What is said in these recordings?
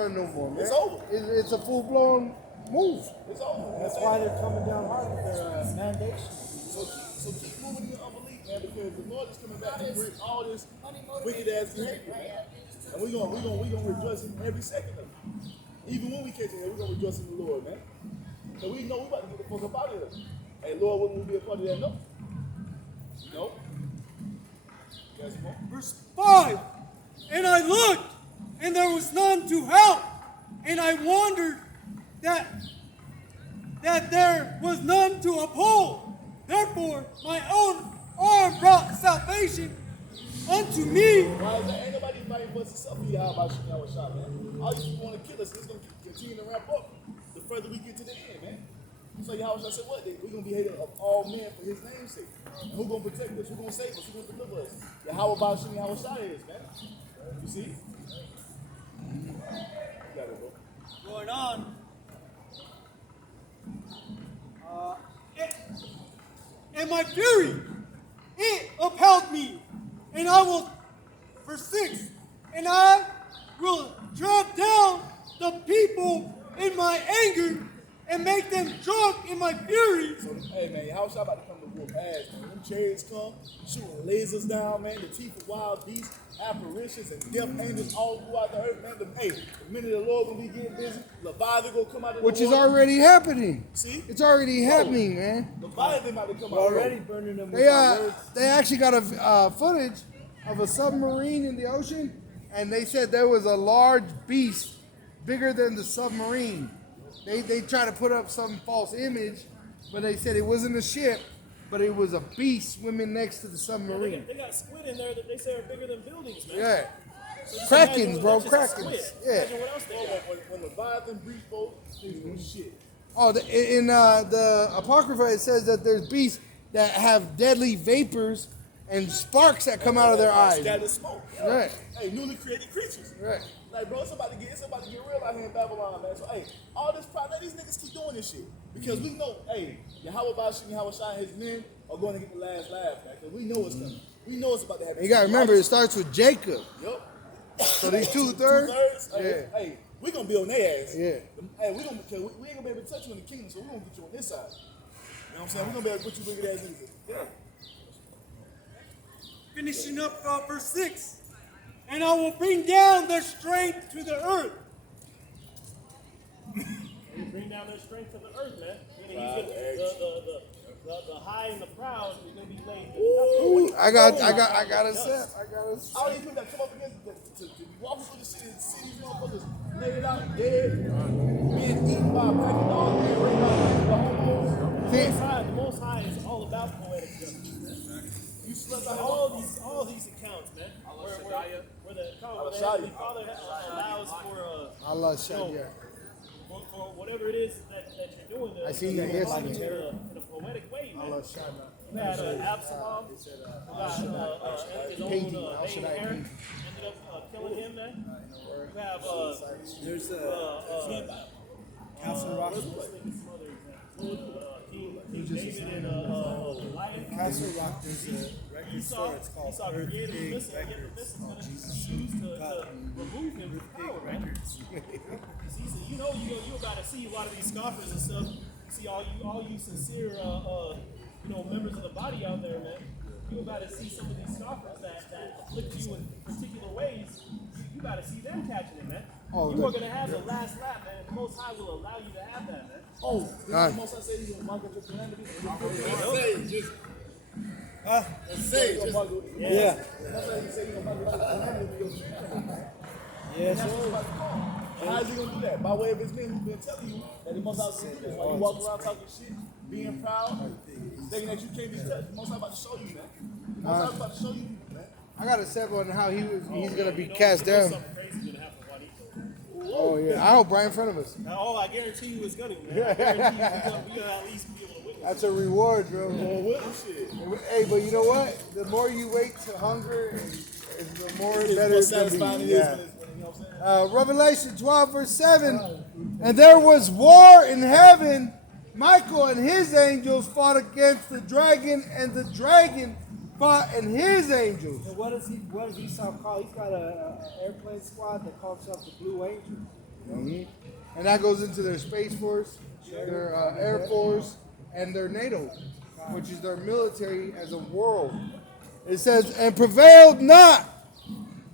front no more, man. It's over. It's a full-blown move. It's over. That's why they're coming down hard with their mandation. So keep moving in your unbelief, man, because the Lord is coming back to break all this wicked ass behavior, man. And we're gonna rejoice in every second of it. Even when we catch it, we're gonna rejoice in the Lord, man. So we know we're about to get the fuck up out of here. Hey, Lord, wouldn't we be a part of that? No. No. Yes, more. Verse 5. And I looked, and there was none to help, and I wondered that there was none to uphold. Therefore, my own arm brought salvation unto me. Why is that? Ain't nobody fighting for himself here. How about you, our shot, man? All these people want to kill us. It's going to continue to ramp up the further we get to the end, man. So Yahweh said, what? We're going to be hated of all men for his name's sake. And who's going to protect us? Who's going to save us? Who's going to deliver us? Yahweh Bashim Yahweh Shai is, man. You see? You got it, bro. Going on. And my fury, it upheld me, and I will, verse 6, and I will drop down the people in my anger and make them drunk in my fury. So, hey, man, Yahweh Shai about to come to whoop ass, man. Them chariots come, shooting lasers down, man. The teeth of wild beasts, apparitions, and death angels all throughout the earth, man. The minute the Lord gonna be getting busy, Leviathan gonna come out of the Which is water. already happening. See? It's already happening, man. Leviathan about to come out. Already burning them with They our words. they actually got a footage of a submarine in the ocean, and they said there was a large beast bigger than the submarine. They try to put up some false image, but they said it wasn't a ship, but it was a beast swimming next to the submarine. They got squid in there that they say are bigger than buildings, man. Yeah. So just Krakens, imagine bro, that's just a Krakens. squid. Yeah. Imagine what else they got. When Leviathan breached both, things go shit. Oh, in the Apocrypha, it says that there's beasts that have deadly vapors and sparks that come out of their eyes. Scattered smoke. Yeah. Right. Hey, newly created creatures. Right. Like, bro, it's about to get real out here in Babylon, man. So, hey, all this pride, let these niggas keep doing this shit. Because we know, hey, Yahweh Bashim, Yahweh Shai, and his men are going to get the last laugh, man. Because we know it's coming. We know it's about to happen. You got to remember, it starts with Jacob. Yup. So these two-thirds? Hey, Yeah. hey, we going to be on their ass. Yeah. Hey, we ain't going to be able to touch you in the kingdom, so we're going to get you on this side. You know what I'm saying? We're going to be able to put you wicked ass niggas. Yeah. Finishing up verse 6. And I will bring down their strength to the earth. You bring down their strength to the earth, man. Meaning he's gonna, the high and the proud is going to be laid. Ooh, I got a set. All these people that come up against to walk through the city and see these motherfuckers laid out dead, being eaten by a pack of dogs, being raped by the homos. The Most High is all about poetic justice, man. You slept out All these accounts, man, where the Heavenly Father allows for Allah Shadia. for whatever it is that you're doing. I seen that yesterday. In a poetic way, man. Allah Shadia. You had Absalom, who got his own main heir, ended up killing him, man. You have There's Castle Rock. King David and Goliath. Castle Rock. There's a record store. It's called Esau Earth created Pig a missile, yet Records. the missile's going to choose to remove him from power, man. Records. You know, you're about to see a lot of these scoffers and stuff. See all you sincere, members of the body out there, man. You're about to see some of these scoffers that afflict you in particular ways. You got to see them catching it, man. Oh, you are going to have the last lap, man. The Most High will allow you to have that, man. Oh, the Most High said he's going to mark up your calamities. Yeah. That's why he said he's going to mark up your calamities. Yes. How is he going to do that? By way of his men who's been telling you that the Most High is going to do this. While you walk around talking shit, being proud, thinking that you can't be touched. The Most High about to show you, man. The Most High about to show you, man. I got a set on how he's gonna be cast down. Something crazy is going to happen while he Oh yeah, I hope right in front of us. Oh, I guarantee you it's going to, man. I guarantee you we're going to at least be able to witness. That's a reward, bro. Shit. Hey, but you know what? The more you wait to hunger, the more It's better more it's gonna satisfying be. it is Yeah. when it's, you know what I'm saying? Revelation 12 verse 7. And there was war in heaven. Michael and his angels fought against the dragon, and the dragon fought and his angels. So what does Esau call? He's got an airplane squad that calls himself the Blue Angel. And that goes into their Space Force, their Air Force, and their NATO, which is their military as a world. It says, and prevailed not,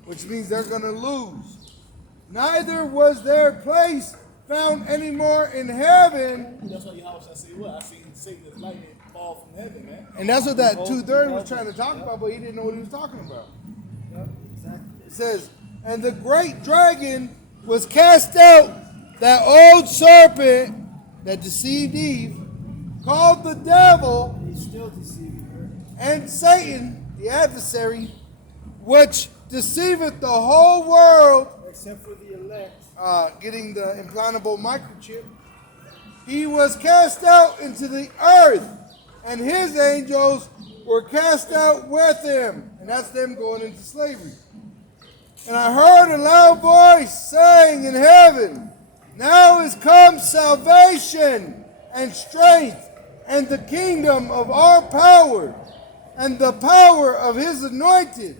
which means they're going to lose. Neither was their place found anymore in heaven. That's why Yahweh shall say what? I seen Satan as lightning fall from heaven, man. And that's what that 2/3 was trying to talk about, but he didn't know what he was talking about. It says, and the great dragon was cast out, that old serpent that deceived Eve, called the devil, He's still deceiving her. and Satan, the adversary, which deceiveth the whole world, Except for the elect. getting the implantable microchip. He was cast out into the earth, and his angels were cast out with him. And that's them going into slavery. And I heard a loud voice saying in heaven, now is come salvation and strength and the kingdom of our power and the power of his anointed.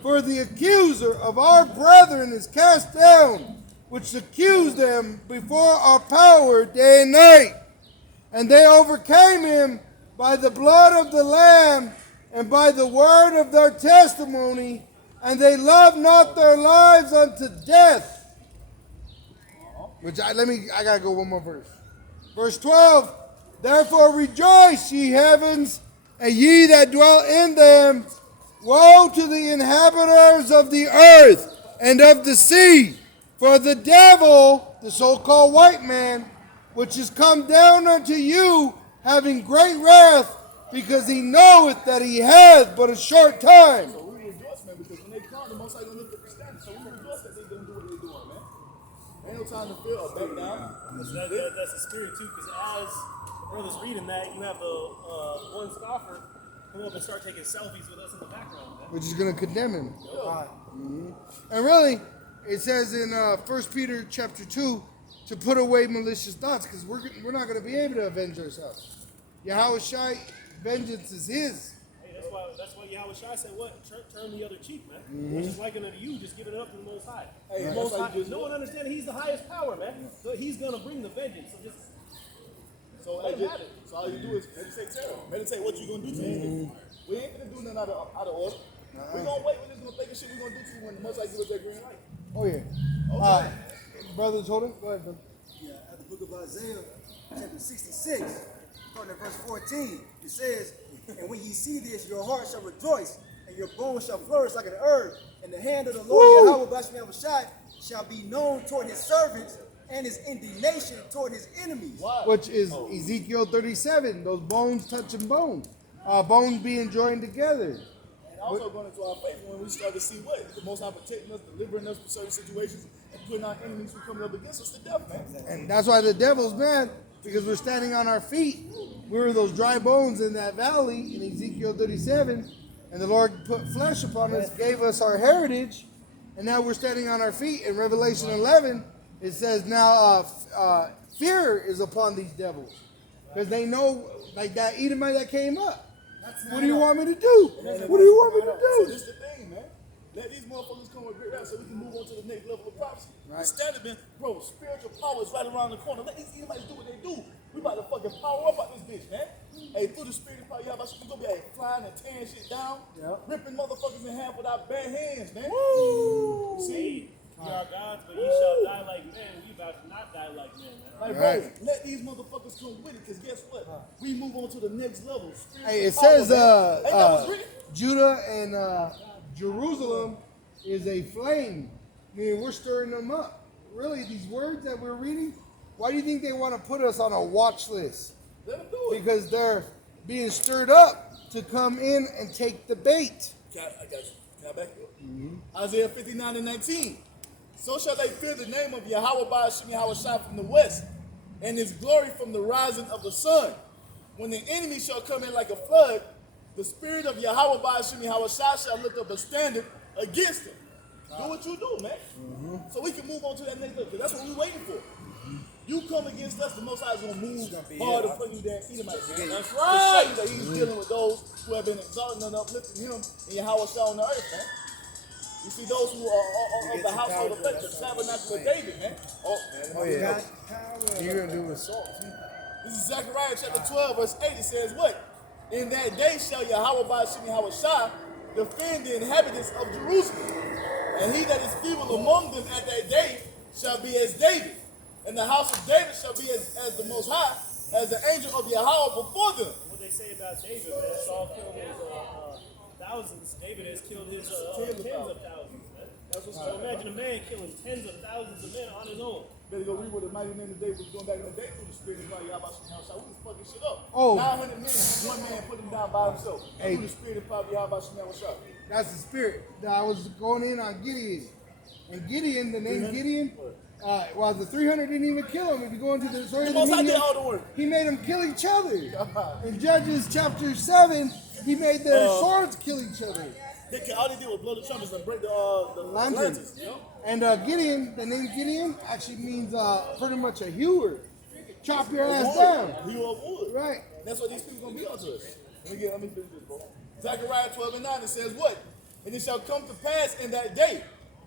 For the accuser of our brethren is cast down, which accused them before our power day and night. And they overcame him by the blood of the Lamb and by the word of their testimony, and they loved not their lives unto death. I gotta go one more verse. Verse 12. Therefore rejoice, ye heavens, and ye that dwell in them. Woe to the inhabitants of the earth and of the sea, for the devil, the so-called white man, which is come down unto you, having great wrath, because he knoweth that he hath but a short time. So we rejoice, man, because when they come, the Most High gonna lift up the standard. So we rejoice that they're gonna do what they're doing, man. Ain't no time to feel or back down. That's the spirit too, because as the brother's reading that, you have the one scoffer come up and start taking selfies with us in the background, man. Which is going to condemn him. And really, it says in 1 Peter chapter 2 to put away malicious thoughts, because we're not going to be able to avenge ourselves. Yahweh Shai, vengeance is his. Hey, that's why Yahweh Shai said what? Turn the other cheek, man. Just liken unto you, just give it up to the Most High. Hey, The that's Most how High, you just no one understands he's the highest power, man. So he's gonna bring the vengeance. So just So, so all you do is meditate terror. Meditate what you're gonna do to him. We ain't gonna do nothing out of order. We're gonna wait with this gonna think of shit we're gonna do to you when the Most High give us that green light. Oh, yeah. Brothers, hold it. Go ahead, brother. Yeah, at the book of Isaiah, chapter 66, starting at verse 14, it says, and when ye see this, your heart shall rejoice, and your bones shall flourish like an herb, and the hand of the Lord Yahweh Bashmi Shai shall be known toward his servants, and his indignation toward his enemies. Which is Ezekiel 37, those bones touching bone. Bones being joined together. And also going into our faith when we start to see what? The Most High protecting us, delivering us from certain situations, and putting our enemies from coming up against us to death, man. And that's why the devil's mad, because we're standing on our feet. We were those dry bones in that valley in Ezekiel 37, and the Lord put flesh upon us, gave us our heritage, and now we're standing on our feet. In Revelation 11, it says now fear is upon these devils, because they know, like that Edomite that came up. What do you want me to do? What do you want me to So do? this the thing, man. Let these motherfuckers come with great rap so we can move on to the next level of prophecy. Right. The standard been, bro, spiritual power is right around the corner. Let these Edomites do what they do. We about to fucking power up out this bitch, man. Hey, through the spirit of power, y'all about to go be flying and tearing shit down, ripping motherfuckers in half with our bare hands, man. Woo! See? you are gods, but ye shall die like men. We about to not die like men, man. Like, Right. bro, let these motherfuckers come with it, because guess what? We move on to the next level. Hey, it Spiritual says power, man. Ain't that what's written? Judah and Jerusalem is a flame. Meaning we're stirring them up. Really, these words that we're reading, why do you think they want to put us on a watch list? Let them do it. Because they're being stirred up to come in and take the bait. I got you. Can I back you up? Isaiah 59:19. So shall they fear the name of Yahweh Ba'ashim Yahweh Shai from the west, and his glory from the rising of the sun. When the enemy shall come in like a flood, the spirit of Yahweh Ba'ashim Yahweh Shai shall lift up a standard against him. Do what you do, man. So we can move on to that next level, because that's what we're waiting for. You come against us, the Most High is going to move hard upon you there. Edomites, man. That's right. To show you that he's dealing with those who have been exalting and uplifting him and Yahweh Shai on the earth, man. You see those who are of the household of faith, the tabernacle of David, man. Oh, yeah. Got power. You're gonna do assault too. This is Zechariah chapter 12, verse 8. It says what? In that day shall Yahweh Ba'ashim Yahweh Shai defend the inhabitants of Jerusalem. And he that is feeble among them at that day shall be as David. And the house of David shall be as the Most High, as the angel of Yahweh before them. What they say about David, man, Saul killed his thousands. David has killed his tens of thousands, man. So imagine a man killing tens of thousands of men on his own. Better go read what the mighty man of David was doing back in the day through the spirit of Yahweh Ba'ashim Yahweh Shai. We was fucking shit up. Oh. 900 men, one man put him down by himself. Hey. Through the spirit of Yahweh Ba'ashim Yahweh Shai. That's the spirit. I was going in on Gideon. And Gideon, the name Gideon, well, the 300 didn't even kill him. If you go into the story The of Most the High did Midian, all the work. he made them kill each other. In Judges chapter 7, he made their swords kill each other. All they did was blow the trumpets and break the Lanterns. lanterns. You know? And Gideon, the name Gideon, actually means pretty much a hewer. Chop your ass down. He was wood. Right. That's what these people gonna be onto us. Let me finish this, bro. Zechariah 12:9, it says what? And it shall come to pass in that day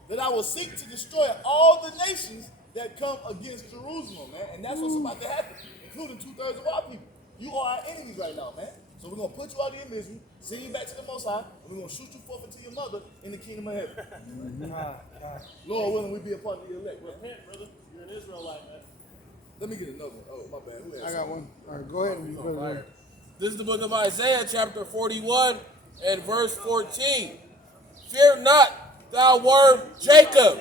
that I will seek to destroy all the nations that come against Jerusalem, man. And that's what's about to happen, including 2/3 of our people. You are our enemies right now, man. So we're gonna put you out of your misery, send you back to the Most High, and we're gonna shoot you forth into your mother in the kingdom of heaven. Lord willing, we be a part of the elect, bro. Repent, brother. You're an Israelite, man. Let me get another one. Oh, my bad. Who I has got one. All right, go ahead. And brother. This is the book of Isaiah, chapter 41, and verse 14. Fear not, thou worm Jacob,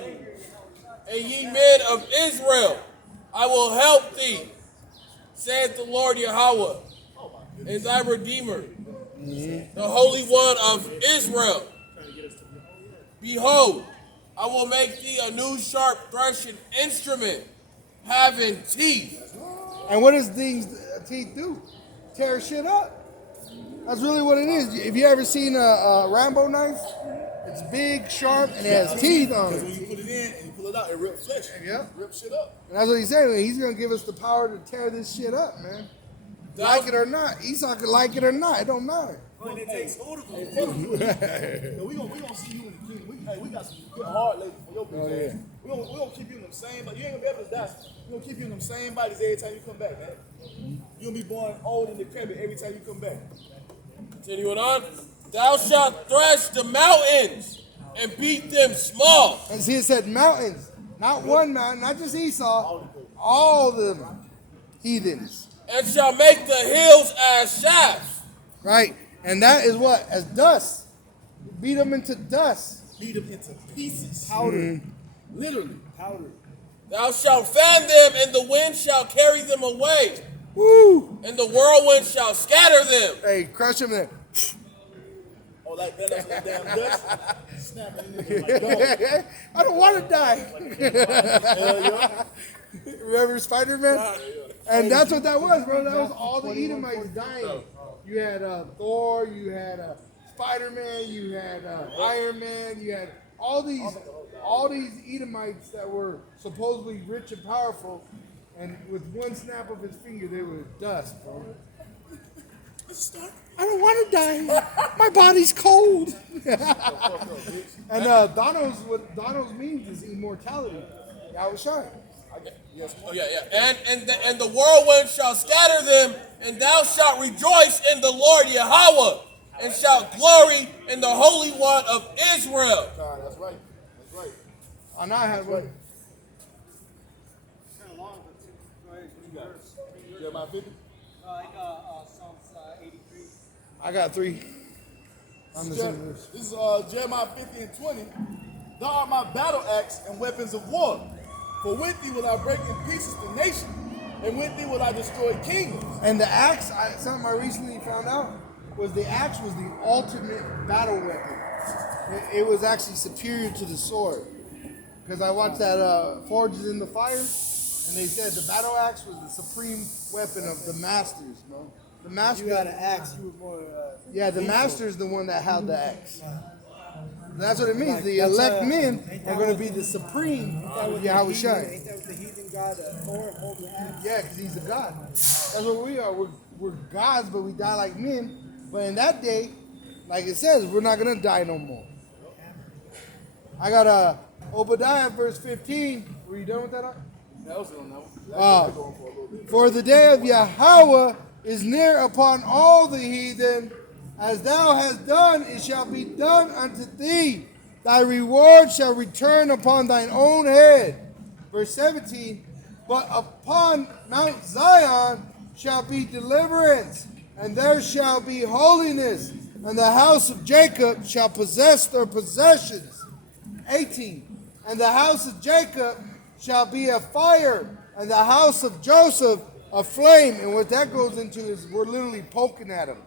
and ye men of Israel. I will help thee, saith the Lord Yahweh, is thy Redeemer, the Holy One of Israel. Behold, I will make thee a new sharp threshing instrument, having teeth. And what does these teeth do? Tear shit up. That's really what it is. If you ever seen a Rambo knife, it's big, sharp, and it has teeth on Because it. when you put it in and you pull it out, it rips flesh. Yeah. Rip shit up. And that's what he's saying. He's going to give us the power to tear this shit up, man. Like it or not. Esau could like it or not. It don't matter. When it takes hold of them. We gonna see you in the kingdom. We got some good hard labor for your bitch ass. We gonna keep you in them same, but you ain't gonna be able to die. We gonna keep you in them same bodies every time you come back, man. You gonna be born old and decrepit every time you come back. Continuing on. Thou shalt thresh the mountains and beat them small. And see, it said mountains. Not one mountain, not just Esau. All the heathens. And shall make the hills as shafts. Right? And that is what? As dust. Beat them into dust. Beat them into pieces. Powder. Literally. Powder. Thou shalt fan them, and the wind shall carry them away, Woo! and the whirlwind shall scatter them. Hey, crush them there. Or like that, that's that damn dust. Snapping in there like dog. I don't want to die. Hell yeah. Remember Spider-Man? And that's what that was, bro. That was all the Edomites dying. You had Thor, you had Spider-Man, you had Iron Man, you had all these Edomites that were supposedly rich and powerful, and with one snap of his finger, they were dust, bro. I don't want to die. My body's cold. And Donos means is immortality. Yahweh Shai. Oh yeah, yeah. And the whirlwind shall scatter them, and thou shalt rejoice in the Lord Yahweh, and shalt glory in the Holy One of Israel. God, that's right. That's right. I know I had one. Kind of long, but go ahead. You got it. Jeremiah 50? I got Psalms 83. I got 3. I'm the same verse. This is Jeremiah 50 and 20. Thou art my battle axe and weapons of war. For with thee will I break in pieces the nation, and with thee will I destroy kingdoms. And the axe, something I recently found out, was the axe was the ultimate battle weapon. It was actually superior to the sword. Because I watched that Forges in the Fire, and they said the battle axe was the supreme weapon of the masters, bro. The master. You got an axe. You were more. Yeah, the master's the one that held the axe. That's what it means. Like, The that's, elect men ain't are that going to what- be the supreme Ain't Yahweh Shai. Ain't that what the heathen god Thor holding the axe? Yeah, because he's a god. That's what we are. We're gods, but we die like men. But in that day, like it says, we're not going to die no more. I got Obadiah verse 15. Were you done with that? That was on that one. Ah. Going for a little bit. For the day of Yahweh is near upon all the heathen. As thou hast done, it shall be done unto thee. Thy reward shall return upon thine own head. Verse 17. But upon Mount Zion shall be deliverance, and there shall be holiness, and the house of Jacob shall possess their possessions. 18. And the house of Jacob shall be a fire, and the house of Joseph a flame. And what that goes into is we're literally poking at them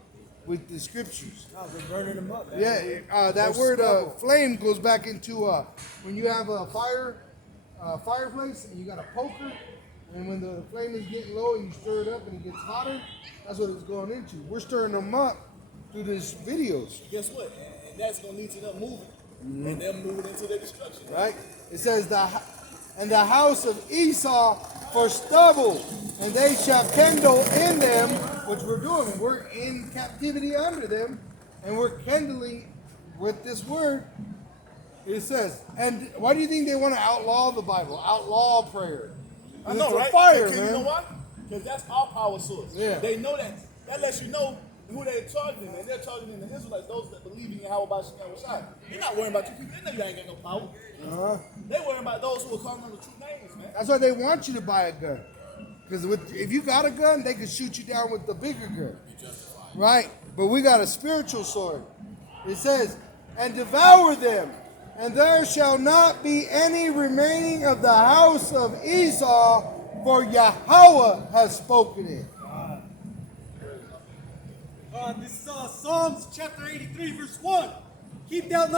with the scriptures. No, they're burning them up, man. Yeah, that word flame goes back into when you have a fireplace and you got a poker, and when the flame is getting low and you stir it up and it gets hotter, that's what it's going into. We're stirring them up through these videos, Guess what? And that's gonna lead to them moving, and them moving into their destruction. right? It says and the house of Esau for stubble, and they shall kindle in them, which we're doing. We're in captivity under them, and we're kindling with this word. It says, and why do you think they want to outlaw the Bible? Outlaw prayer. I know, It's a right? fire, Because man. you know why? Because that's our power source. Yeah. They know that. That lets you know who they're targeting, and they're targeting the Israelites, those that believe in Yahweh by Shekinah Shai. You're not worrying about you people. They know you ain't got no power. They're worrying about those who are calling them the true names, man. That's why they want you to buy a gun. Because if you got a gun, they can shoot you down with the bigger gun. Right? But we got a spiritual sword. It says, and devour them, and there shall not be any remaining of the house of Esau, for Yahweh has spoken it. This is Psalms chapter 83, verse 1. Keep not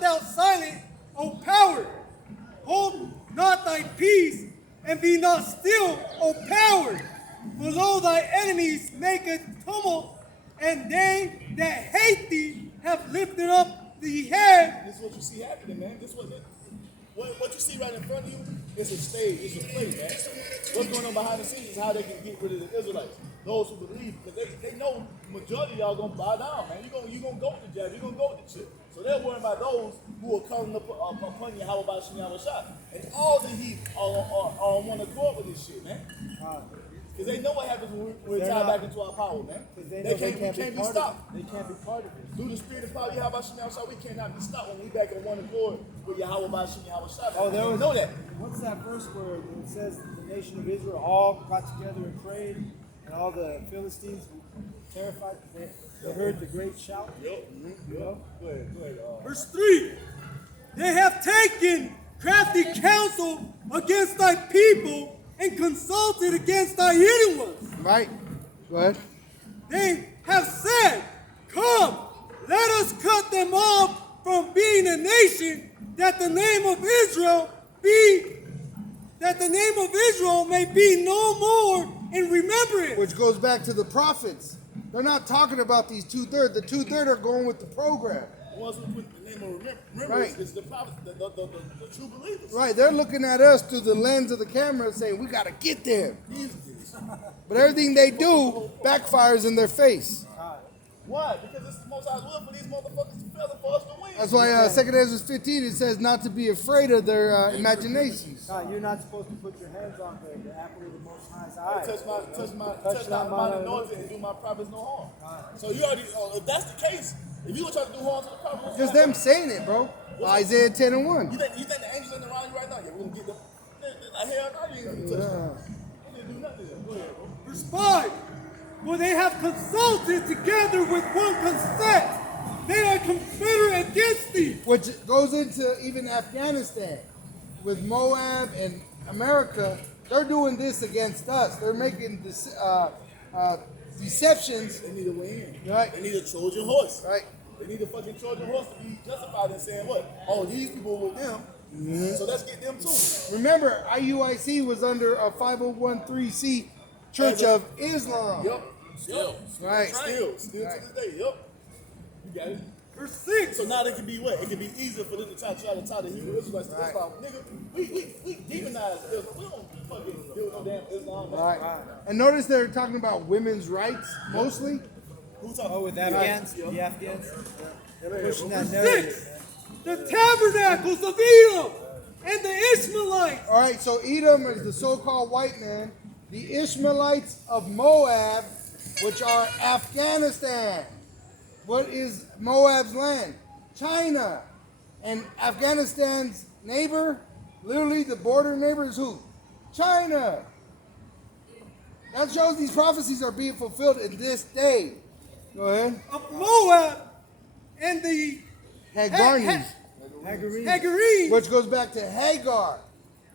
thou silent, O power. Hold not thy peace, and be not still, O power. For lo, thy enemies make a tumult, and they that hate thee have lifted up the head. This is what you see happening, man. This what you see right in front of you is a stage, it's a play, man. What's going on behind the scenes is how they can get rid of the Israelites. Those who believe, because they know the majority of y'all gonna bow down, man. You gonna go with the judge, you're gonna go with the chip. So they're worrying about those who are calling upon Yahweh by Shekinah Shai. And all the heat are on one accord with this shit, man. Because they know what happens when we're tied back into our power, man. They know they can't be be part stopped. of it. They can't be part of it. Through the spirit of power, Yahweh Shekinah Shai, we cannot be stopped when we back on one accord with Yahweh by Shekinah Shai. Oh, there was know that. What's that verse where it says the nation of Israel all got together and prayed, and all the Philistines were terrified because they heard the great shout? Yep. You know? Go ahead. Verse 3. They have taken crafty counsel against thy people and consulted against thy hidden ones. Right? Go ahead. They have said, come, let us cut them off from being a nation, that the name of Israel may be no more in remembrance. Which goes back to the prophets. They're not talking about these 2/3. The 2/3 are going with the program. The ones who put the name of remembrance Right. is the prophets, the true believers. Right, they're looking at us through the lens of the camera saying, we got to get there. But everything they do backfires in their face. Why? Because it's the most High's will for these motherfuckers to fail and for us to win. That's why 2 Ezra 15, it says not to be afraid of their imaginations. God, you're not supposed to put your hands on the apple of the Most High's eye. Touch not mine anointed and do my prophets no harm. So you already, if that's the case, if you gonna try to do harm to the prophets, Just them saying it, bro. Isaiah 10 and 1. You think the angels ain't around you right now? Yeah, we're gonna get them. Hell no, you ain't gonna touch them. You didn't do nothing to them. Go ahead, bro. Verse 5. For they have consulted together with one consent. They are confederate against thee. Which goes into even Afghanistan. With Moab and America, they're doing this against us. They're making deceptions. They need a win. Right. They need a Trojan horse. Right. They need a fucking Trojan horse to be justified in saying what? Oh, these people were them. So let's get them too. Remember, IUIC was under a 501(c) Church of Islam. Yup. Still. Right. Still to this day. Yup. You got it. Verse 6. So now they can be what? It can be easier for them to try to tie the Hebrew Israelites to Islam. Nigga, we demonize Islam. We don't fucking deal with no damn Islam. Man. Right. And notice they're talking about women's rights mostly. Who talking? Oh, with the Afghans? The Afghans? They're pushing that Verse narrative. 6. The tabernacles of Elam and the Ishmaelites. All right, so Edom is the so-called white man. The Ishmaelites of Moab, which are Afghanistan. What is Moab's land? China. And Afghanistan's neighbor, literally the border neighbor is who? China. That shows these prophecies are being fulfilled in this day. Go ahead. Of Moab and the Hagarnes, Hagarines. which goes back to Hagar,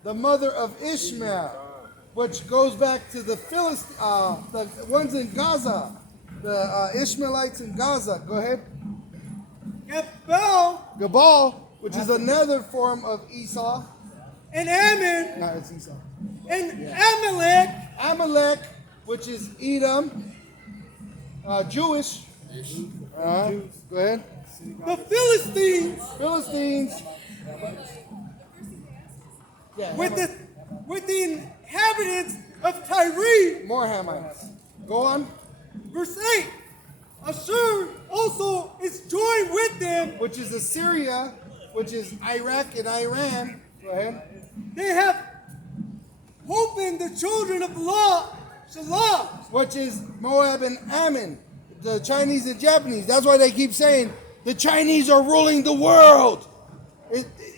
the mother of Ishmael, which goes back to the the ones in Gaza, the Ishmaelites in Gaza. Go ahead. Gabal Gabal, which is another form of Esau. and Ammon No, it's Esau. and Amalek Amalek, which is Edom, Jewish. Go ahead. the Philistines Philistines. Yeah. with the inhabitants of Tyre. More Hamites. Go on. Verse 8. Ashur also is joined with them. Which is Assyria, which is Iraq and Iran. Go ahead. They have opened the children of Lot, Shalom. Which is Moab and Ammon, the Chinese and Japanese. That's why they keep saying the Chinese are ruling the world.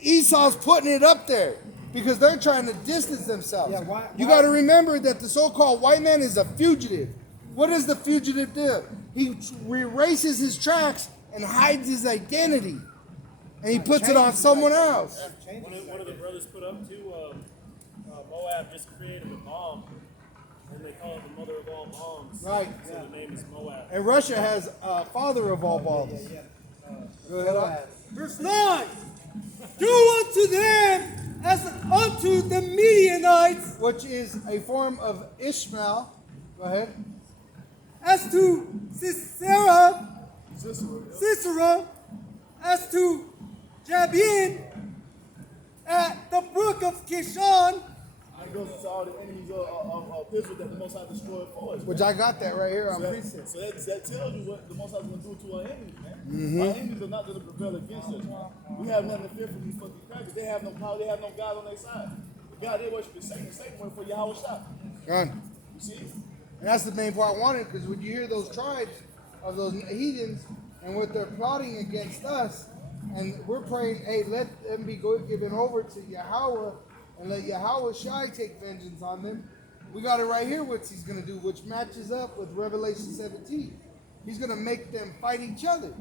Esau's putting it up there because they're trying to distance themselves. Yeah, why- You got to remember that the so-called white man is a fugitive. What does the fugitive do? He erases his tracks and hides his identity, and he puts it on someone else. One of the brothers put up too. Moab just created a bomb, and they call it the mother of all bombs. Right. So the name is Moab. And Russia has father of all bombs. Go ahead. Verse 9. Do unto them as unto the Midianites, Which is a form of Ishmael. Go ahead. as to Sisera, as to Jabin, at the brook of Kishon, And goes into all the enemies of Israel that the Most High destroyed for us. Which I got that right here on So precept. that tells you what the Most High is going to do to our enemies, man. Our enemies are not going to prevail against us. We have nothing to fear from these fucking crackers. They have no power. They have no God on their side. The God they worship is Satan. Satan works for Yahweh Shah. Gone. You see? And that's the main part I wanted, because when you hear those tribes of those heathens and what they're plotting against us, and we're praying, hey, let them be given over to Yahweh, and let Yahweh Shai take vengeance on them. We got it right here, what he's going to do, which matches up with Revelation 17. He's going to make them fight each other.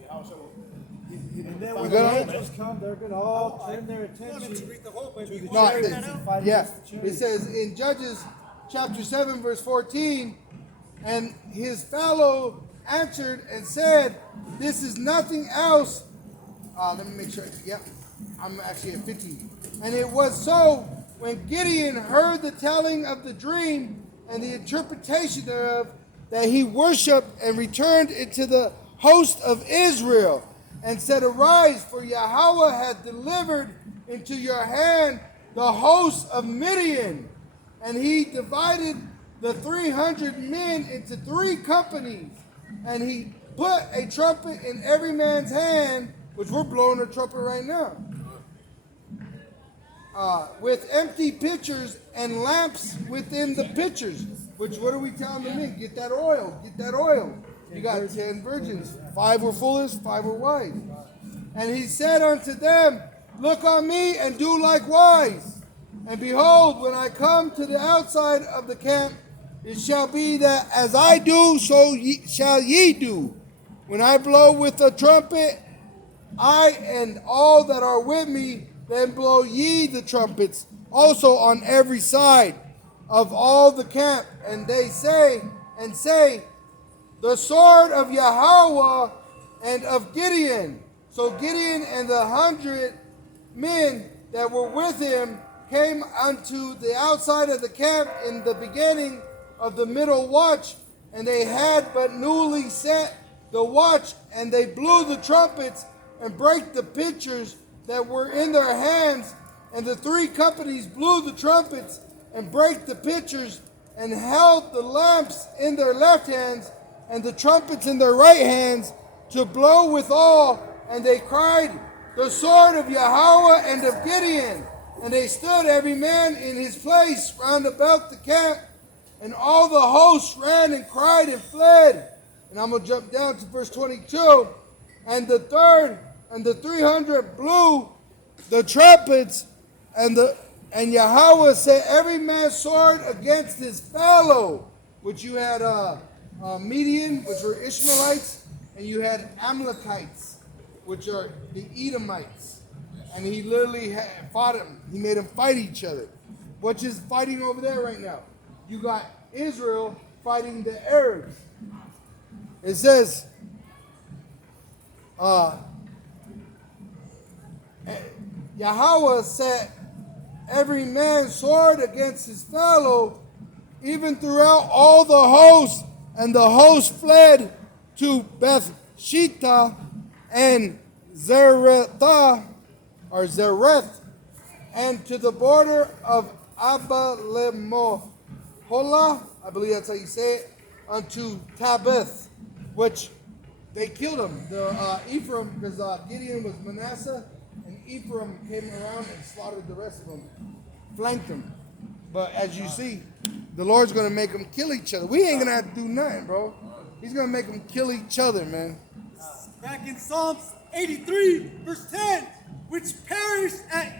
Yahweh Shah will And then when You the got it? angels come, they're going to all turn their attention to the No, chariots and fight yeah, against the it chariots. says in Judges chapter 7, verse 14, and his fellow answered and said, this is nothing else. Let me make sure. Yep, I'm actually at 15. And it was so when Gideon heard the telling of the dream and the interpretation thereof, that he worshipped and returned into the host of Israel and said, arise, for Yahweh hath delivered into your hand the host of Midian. And he divided the 300 men into 3 companies. And he put a trumpet in every man's hand, which we're blowing a trumpet right now, with empty pitchers and lamps within the pitchers. Which, what are we telling the men? Get that oil. Get that oil. You got 10 virgins. 5 were foolish, 5 were wise. And he said unto them, look on me and do likewise. And behold, when I come to the outside of the camp, it shall be that as I do, so shall ye do. When I blow with the trumpet, I and all that are with me, then blow ye the trumpets also on every side of all the camp. And they say, the sword of Yahweh and of Gideon. So Gideon and the 100 men that were with him came unto the outside of the camp in the beginning of the middle watch, and they had but newly set the watch, and they blew the trumpets and brake the pitchers that were in their hands, and the 3 companies blew the trumpets and brake the pitchers, and held the lamps in their left hands and the trumpets in their right hands to blow withal, and they cried, the sword of Yahweh and of Gideon. And they stood every man in his place round about the camp. And all the hosts ran and cried and fled. And I'm going to jump down to verse 22. And the third and the 300 blew the trumpets, and Yahweh set every man's sword against his fellow, which you had Median, which were Ishmaelites, and you had Amalekites, which are the Edomites. And he literally fought them. He made them fight each other. Which is fighting over there right now? You got Israel fighting the Arabs. It says, Yahweh set every man's sword against his fellow, even throughout all the hosts, and the host fled to Beth-shittah and Zereth, and to the border of Abel-Meholah, I believe that's how you say it, unto Tabith, which they killed him. The Ephraim, because Gideon was Manasseh, and Ephraim came around and slaughtered the rest of them, flanked them. But as you see, the Lord's going to make them kill each other. We ain't going to have to do nothing, bro. He's going to make them kill each other, man. Back in Psalms 83, verse 10, which perished at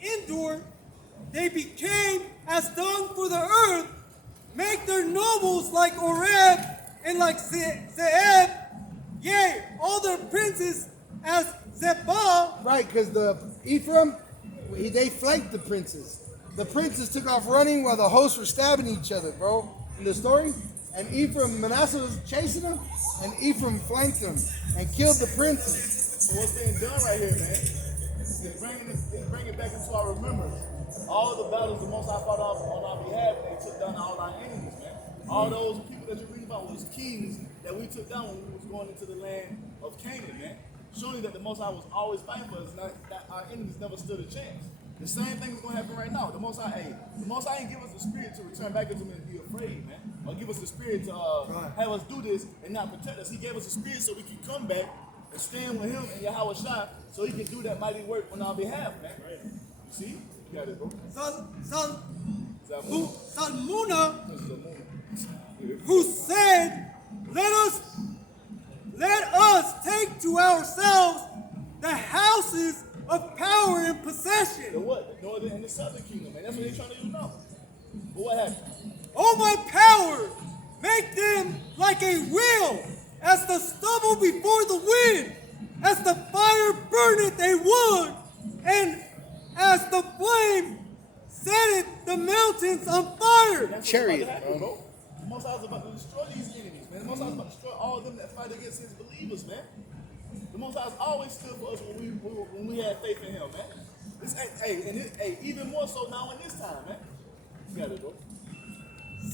Endor, they became as dung for the earth, make their nobles like Oreb and like Zeeb, yea, all their princes as Zebah. Right, because the Ephraim, they flanked the princes. The princes took off running while the hosts were stabbing each other, bro, in the story. And Manasseh was chasing them, and Ephraim flanked them and killed the princes. So what's being done right here, man, is bring it back into our remembrance. All the battles the Most High fought off on our behalf, they took down all our enemies, man. All those people that you read about was kings that we took down when we was going into the land of Canaan, man. Showing that the Most High was always fighting for us, and that our enemies never stood a chance. The same thing is going to happen right now. The Most High ain't give us the spirit to return back into him and be afraid, man. Or give us the spirit to have us do this and not protect us. He gave us the spirit so we can come back and stand with him and Yahweh Shai so he can do that mighty work on our behalf, man. Right. You see? You got it, bro. Salmuna, who said, let us take to ourselves the houses of power and possession. The what? The northern and the southern kingdom, man. That's what they're trying to do now. But what happened? O my power, make them like a wheel, as the stubble before the wind, as the fire burneth a wood, and as the flame setteth the mountains on fire. That's Chariot, bro. The Most High is about to destroy these enemies, man. The Most High is about to destroy all of them that fight against his believers, man. The Most High has always stood for us when we had faith in him, man. Even more so now in this time, man. You got it, bro.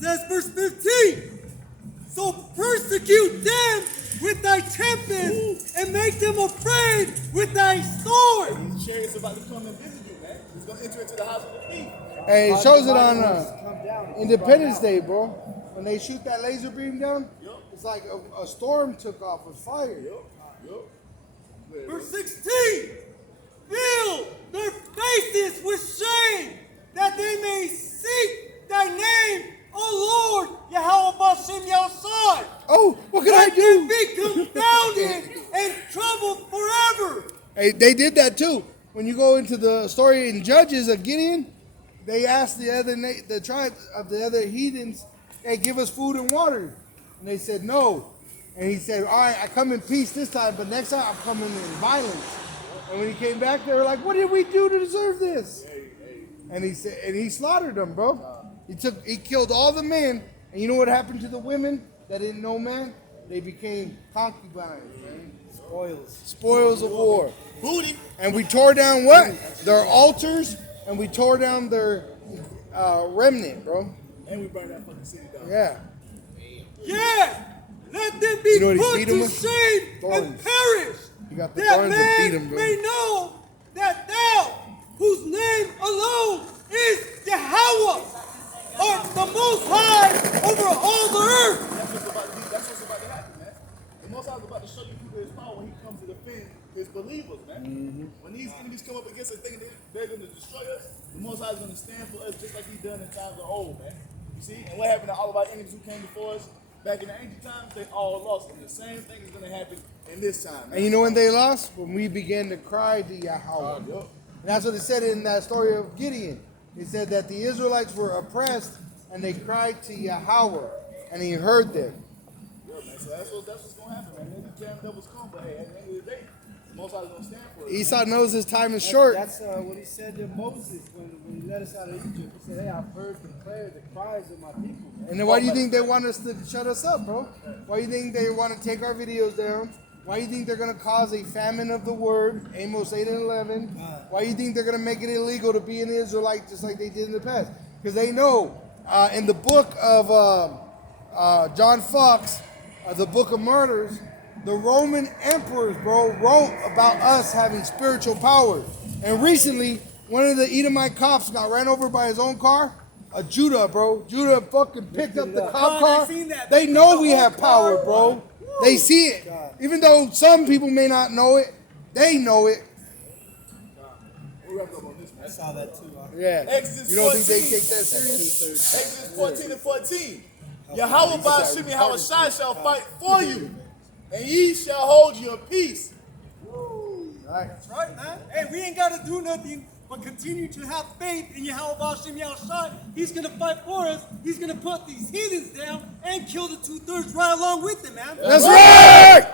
Says verse 15, so persecute them with thy tempest and make them afraid with thy sword. These chariots are about to come and visit you, man. He's going to enter into the house of the king. Hey, it shows it on Come down. Independence Day, bro. When they shoot that laser beam down, Yup. it's like a storm took off with fire. Yup. Verse 16, fill their faces with shame, that they may seek thy name, O Lord, Yahweh Bashem Yahushai. Oh, what can I That do? they be confounded and troubled forever. Hey, they did that too. When you go into the story in Judges of Gideon, they asked the tribe of the other heathens, hey, give us food and water. And they said no. And he said, all right, I come in peace this time, but next time I'm coming in violence. And when he came back, they were like, what did we do to deserve this? And he said, and he slaughtered them, bro. He killed all the men, and you know what happened to the women that didn't know man? They became concubines, man. Spoils of war. Booty. And we tore down what? Their altars, and we tore down their remnant, bro. And we burned that fucking city down. Yeah. Yeah, let them be You know what he put beat them to with? shame and Thorns. perish. You got the That thorns and beat man him, bro. may know that thou, whose name alone is Yahweh, art the most high over all the earth. That's what's about to happen, man. The Most High is about to show you people his power when he comes to defend his believers, man. When these enemies come up against us thinking they're going to destroy us, the Most High is going to stand for us just like He done in times of old, man. You see? And what happened to all of our enemies who came before us back in the ancient times? They all lost. And the same thing is going to happen in this time, man. And you know when they lost? When we began to cry to Yahweh. And that's what it said in that story of Gideon. It said that the Israelites were oppressed and they cried to Yahweh and He heard them. Yeah, man. So that's what's going to happen, man. Maybe damn devils come, but hey, at the end of the day, the Most High is going to stand for us. Esau knows his time is short. That's what he said to Moses when he led us out of Egypt. He said, hey, I've heard the cries of my people, man. And then why do you think they want us to shut us up, bro? Why do you think they want to take our videos down? Why do you think they're going to cause a famine of the word, Amos 8 and 11? Why do you think they're going to make it illegal to be an Israelite just like they did in the past? Because they know in the book of John Fox, the Book of Martyrs, the Roman emperors, bro, wrote about us having spiritual power. And recently, one of the Edomite cops got ran over by his own car. Judah, bro. Judah fucking picked up the cop car. They know we have power, bro. They see it. Even though some people may not know it, they know it. We'll wrap up on this, man. I saw that too. Yeah. Exodus You don't think they 14. take that serious? Exodus 14 and 14. Yahweh Ba'ashim Yahawashi shall fight for you, and ye shall hold your peace. Right. That's right, man. Hey, we ain't got to do nothing but continue to have faith in Yahweh Ba'ashim Yahawashi. He's going to fight for us. He's going to put these heathens down and kill the 2/3 right along with them, man. That's right!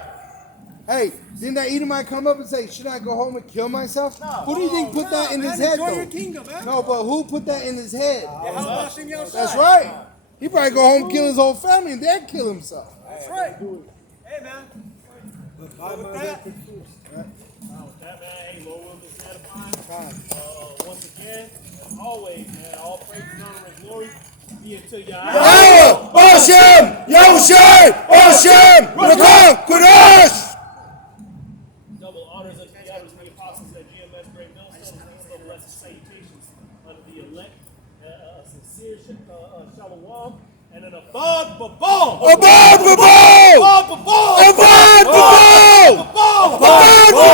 Hey, didn't that Edomite come up and say, should I go home and kill myself? Who do you think put that in his head, Enjoy though? your kingdom, man. No, but who put that in his head? Yahweh Ba'ashim Yahawashi. That's right. He probably go home, kill his whole family, and then kill himself. That's right. Hey, man. But buy With my that- record first. With that, man, hey, Lord will be satisfied. Once again, as always, man, all praise and honor and glory be unto Yahweh. Hashem! Yahushai! Hashem! Rakah! Kudash! Double honors unto the elders and the apostles at GMS Great Millstone. Double blessed salutations unto the elect. A sincere shalom and an abad babal. Abad Babal! Abad babal. Abad Babal! Abad babal.